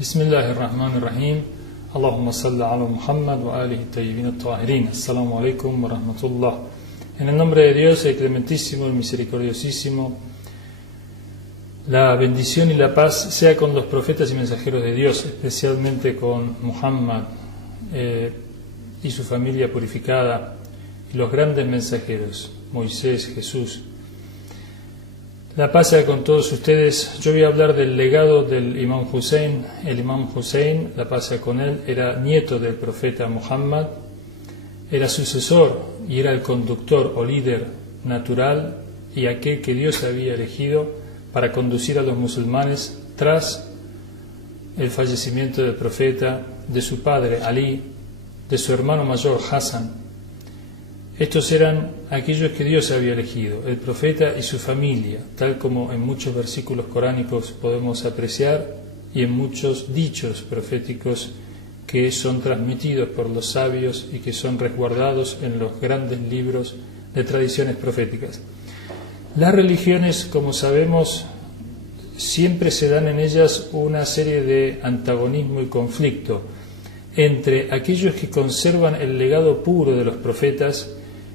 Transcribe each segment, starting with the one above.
Bismillahirrahmanirrahim. Allahumma salli ala Muhammad wa alihi tayyibin at-tahirin. Assalamu alaikum wa rahmatullah. En el nombre de Dios, el clementísimo, el misericordiosísimo, la bendición y la paz sea con los profetas y mensajeros de Dios, especialmente con Muhammad y su familia purificada, y los grandes mensajeros, Moisés, Jesús. La paz sea con todos ustedes. Yo voy a hablar del legado del Imam Hussein. El Imam Hussein, la paz sea con él, era nieto del profeta Muhammad, era sucesor y era el conductor o líder natural y aquel que Dios había elegido para conducir a los musulmanes tras el fallecimiento del profeta, de su padre Ali, de su hermano mayor Hassan. Estos eran aquellos que Dios había elegido, el profeta y su familia, tal como en muchos versículos coránicos podemos apreciar y en muchos dichos proféticos que son transmitidos por los sabios y que son resguardados en los grandes libros de tradiciones proféticas. Las religiones, como sabemos, siempre se dan en ellas una serie de antagonismo y conflicto entre aquellos que conservan el legado puro de los profetas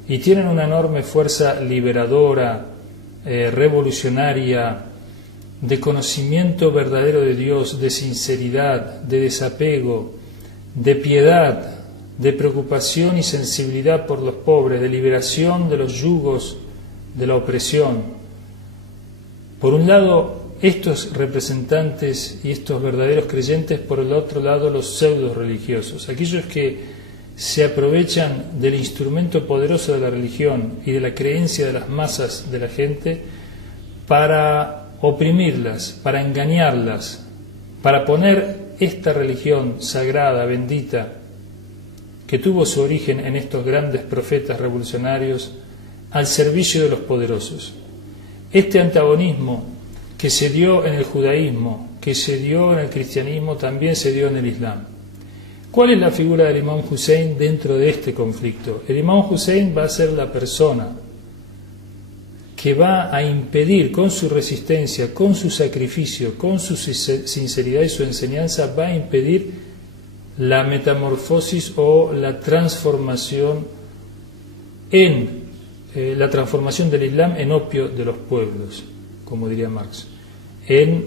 y tienen una enorme fuerza liberadora, revolucionaria, de conocimiento verdadero de Dios, de sinceridad, de desapego, de piedad, de preocupación y sensibilidad por los pobres, de liberación de los yugos de la opresión. Por un lado, estos representantes y estos verdaderos creyentes, por el otro lado, los pseudos religiosos, aquellos que se aprovechan del instrumento poderoso de la religión y de la creencia de las masas de la gente para oprimirlas, para engañarlas, para poner esta religión sagrada, bendita, que tuvo su origen en estos grandes profetas revolucionarios, al servicio de los poderosos. Este antagonismo que se dio en el judaísmo, que se dio en el cristianismo, también se dio en el islam. ¿Cuál es la figura del Imam Hussein dentro de este conflicto? El Imam Hussein va a ser la persona que va a impedir con su resistencia, con su sacrificio, con su sinceridad y su enseñanza, va a impedir la metamorfosis o la transformación del Islam en opio de los pueblos, como diría Marx, en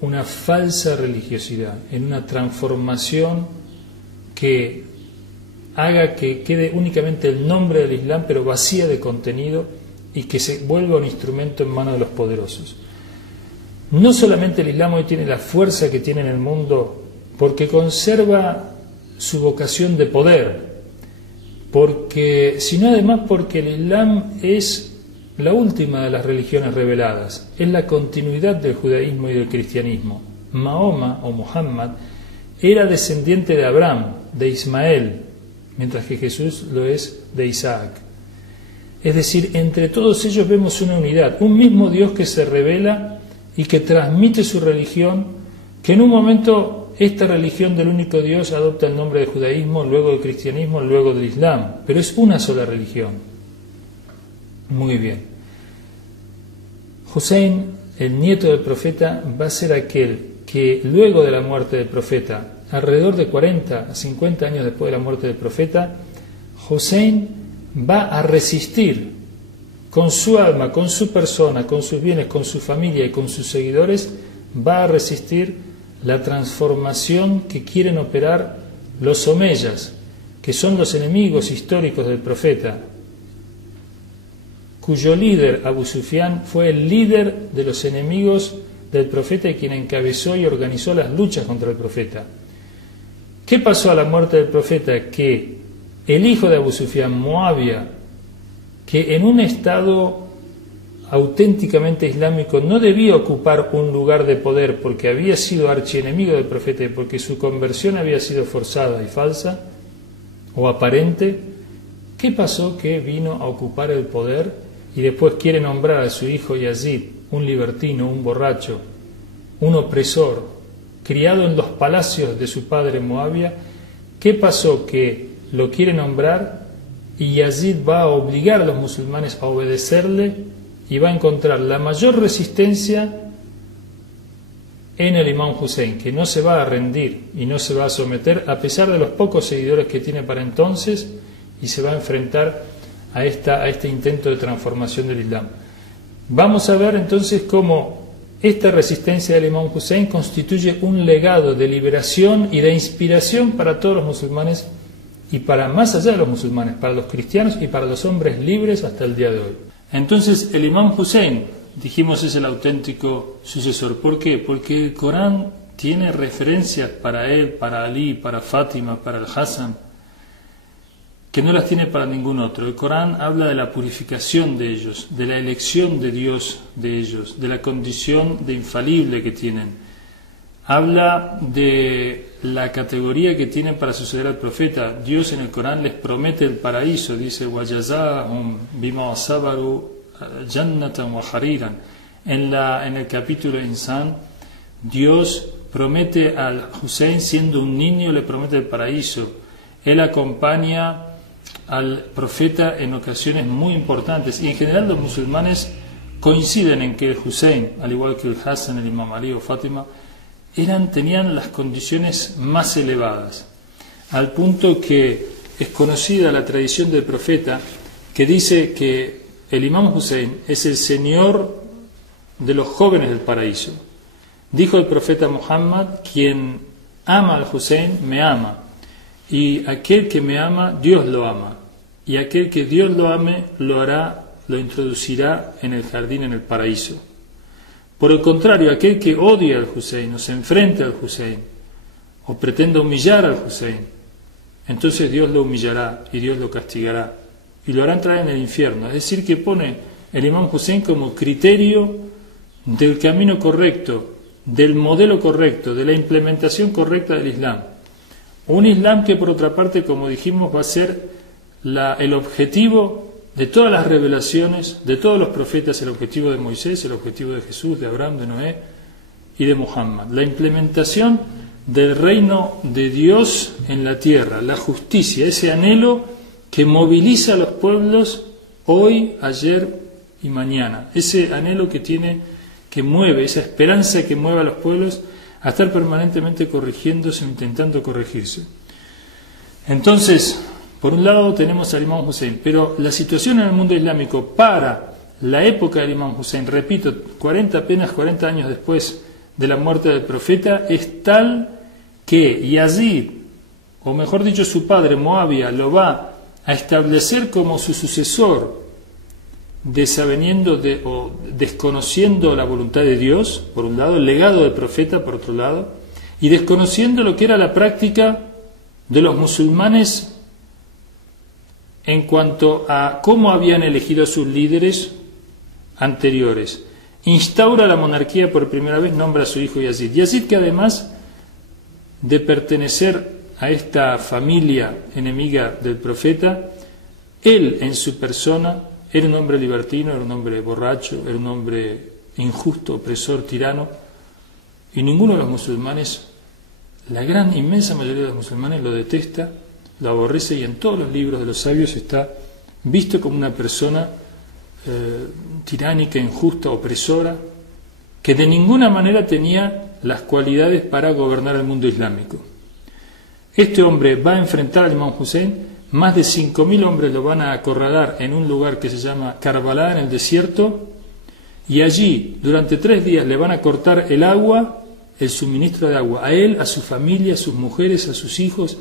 una falsa religiosidad, en una transformación que haga que quede únicamente el nombre del Islam, pero vacía de contenido, y que se vuelva un instrumento en manos de los poderosos. No solamente el Islam hoy tiene la fuerza que tiene en el mundo porque conserva su vocación de poder, sino además porque el Islam es la última de las religiones reveladas, es la continuidad del judaísmo y del cristianismo. Mahoma o Muhammad era descendiente de Abraham, de Ismael, mientras que Jesús lo es de Isaac. Es decir, entre todos ellos vemos una unidad, un mismo Dios que se revela y que transmite su religión, que en un momento esta religión del único Dios adopta el nombre de judaísmo, luego del cristianismo, luego del Islam, pero es una sola religión. Muy bien. Hussein, el nieto del profeta, va a ser aquel que luego de la muerte del profeta, alrededor de 40 a 50 años después de la muerte del profeta, Hussein va a resistir con su alma, con su persona, con sus bienes, con su familia y con sus seguidores, va a resistir la transformación que quieren operar los omeyas, que son los enemigos históricos del profeta, cuyo líder, Abu Sufyan, fue el líder de los enemigos del profeta y quien encabezó y organizó las luchas contra el profeta. ¿Qué pasó a la muerte del profeta? Que el hijo de Abu Sufyan, Muawiyah, que en un estado auténticamente islámico no debía ocupar un lugar de poder porque había sido archienemigo del profeta y porque su conversión había sido forzada y falsa o aparente, ¿qué pasó? Que vino a ocupar el poder y después quiere nombrar a su hijo Yazid, un libertino, un borracho, un opresor, criado en los palacios de su padre Muawiyah. ¿Qué pasó? Que lo quiere nombrar y Yazid va a obligar a los musulmanes a obedecerle y va a encontrar la mayor resistencia en el Imam Hussein, que no se va a rendir y no se va a someter a pesar de los pocos seguidores que tiene para entonces, y se va a enfrentar a este intento de transformación del Islam. Vamos a ver entonces cómo esta resistencia del Imam Hussein constituye un legado de liberación y de inspiración para todos los musulmanes y para más allá de los musulmanes, para los cristianos y para los hombres libres hasta el día de hoy. Entonces el Imam Hussein, dijimos, es el auténtico sucesor. ¿Por qué? Porque el Corán tiene referencias para él, para Ali, para Fátima, para el Hassan, que no las tiene para ningún otro. El Corán habla de la purificación de ellos, de la elección de Dios de ellos, de la condición de infalible que tienen. Habla de la categoría que tienen para suceder al profeta. Dios en el Corán les promete el paraíso, dice وَجَزَاهُمْ بِمَا صَبَرُوا جَنَّةً وَحَرِيرًا. En el capítulo Insan, Dios promete al Hussein, siendo un niño, le promete el paraíso. Él acompaña al profeta en ocasiones muy importantes, y en general los musulmanes coinciden en que el Hussein, al igual que el Hassan, el Imam Ali o Fátima, tenían las condiciones más elevadas, al punto que es conocida la tradición del profeta que dice que el Imam Hussein es el señor de los jóvenes del paraíso. Dijo el profeta Muhammad: quien ama al Hussein me ama, y aquel que me ama, Dios lo ama, y aquel que Dios lo ame, lo introducirá en el jardín, en el paraíso. Por el contrario, aquel que odia al Hussein, o se enfrenta al Hussein, o pretenda humillar al Hussein, entonces Dios lo humillará y Dios lo castigará, y lo hará entrar en el infierno. Es decir, que pone el Imam Hussein como criterio del camino correcto, del modelo correcto, de la implementación correcta del Islam. Un Islam que, por otra parte, como dijimos, va a ser el objetivo de todas las revelaciones, de todos los profetas, el objetivo de Moisés, el objetivo de Jesús, de Abraham, de Noé y de Muhammad. La implementación del reino de Dios en la tierra, la justicia, ese anhelo que moviliza a los pueblos hoy, ayer y mañana. Ese anhelo que mueve, esa esperanza que mueve a los pueblos a estar permanentemente corrigiéndose o intentando corregirse. Entonces, por un lado tenemos al Imam Hussein, pero la situación en el mundo islámico para la época del Imam Hussein, repito, apenas 40 años después de la muerte del profeta, es tal que Yazid, o mejor dicho su padre Muawiyah, lo va a establecer como su sucesor, desaveniendo o desconociendo la voluntad de Dios, por un lado, el legado del profeta, por otro lado, y desconociendo lo que era la práctica de los musulmanes en cuanto a cómo habían elegido a sus líderes anteriores. Instaura la monarquía por primera vez, nombra a su hijo Yazid. Yazid, que además de pertenecer a esta familia enemiga del profeta, él en su persona era un hombre libertino, era un hombre borracho, era un hombre injusto, opresor, tirano, y ninguno de los musulmanes, la gran, inmensa mayoría de los musulmanes, lo detesta, lo aborrece, y en todos los libros de los sabios está visto como una persona tiránica, injusta, opresora, que de ninguna manera tenía las cualidades para gobernar el mundo islámico. Este hombre va a enfrentar al Imam Hussein, más de 5.000 hombres lo van a acorralar en un lugar que se llama Karbala, en el desierto, y allí durante 3 días le van a cortar el agua, el suministro de agua, a él, a su familia, a sus mujeres, a sus hijos,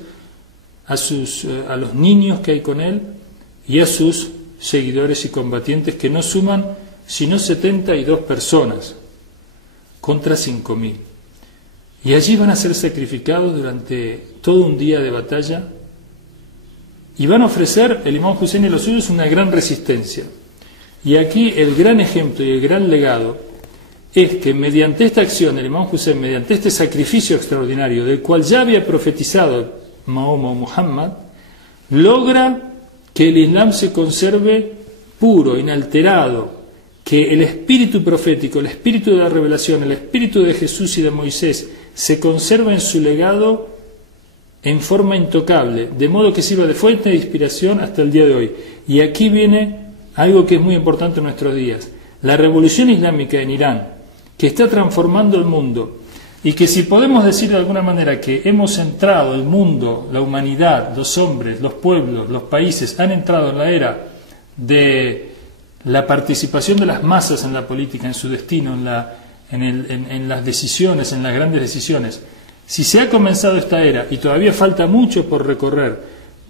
a los niños que hay con él, y a sus seguidores y combatientes, que no suman sino 72 personas contra 5.000. Y allí van a ser sacrificados durante todo un día de batalla, y van a ofrecer el Imam Hussein y los suyos una gran resistencia. Y aquí el gran ejemplo y el gran legado es que mediante esta acción el Imam Hussein, mediante este sacrificio extraordinario del cual ya había profetizado Mahoma o Muhammad, logra que el Islam se conserve puro, inalterado, que el espíritu profético, el espíritu de la revelación, el espíritu de Jesús y de Moisés se conserva en su legado en forma intocable, de modo que sirva de fuente de inspiración hasta el día de hoy. Y aquí viene algo que es muy importante en nuestros días. La revolución islámica en Irán, que está transformando el mundo, y que si podemos decir de alguna manera que hemos entrado, el mundo, la humanidad, los hombres, los pueblos, los países han entrado en la era de la participación de las masas en la política, en su destino, en las decisiones, en las grandes decisiones. Si se ha comenzado esta era y todavía falta mucho por recorrer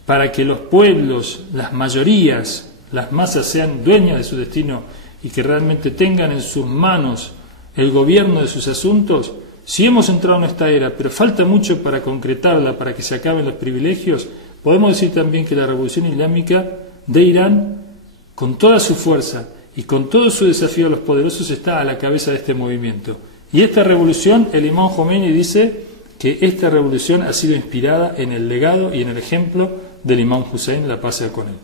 para que los pueblos, las mayorías, las masas sean dueñas de su destino y que realmente tengan en sus manos el gobierno de sus asuntos, si hemos entrado en esta era, pero falta mucho para concretarla, para que se acaben los privilegios, podemos decir también que la revolución islámica de Irán, con toda su fuerza y con todo su desafío a los poderosos, está a la cabeza de este movimiento. Y esta revolución, el imam Jomeini dice que esta revolución ha sido inspirada en el legado y en el ejemplo del imam Hussein, la paz sea con él.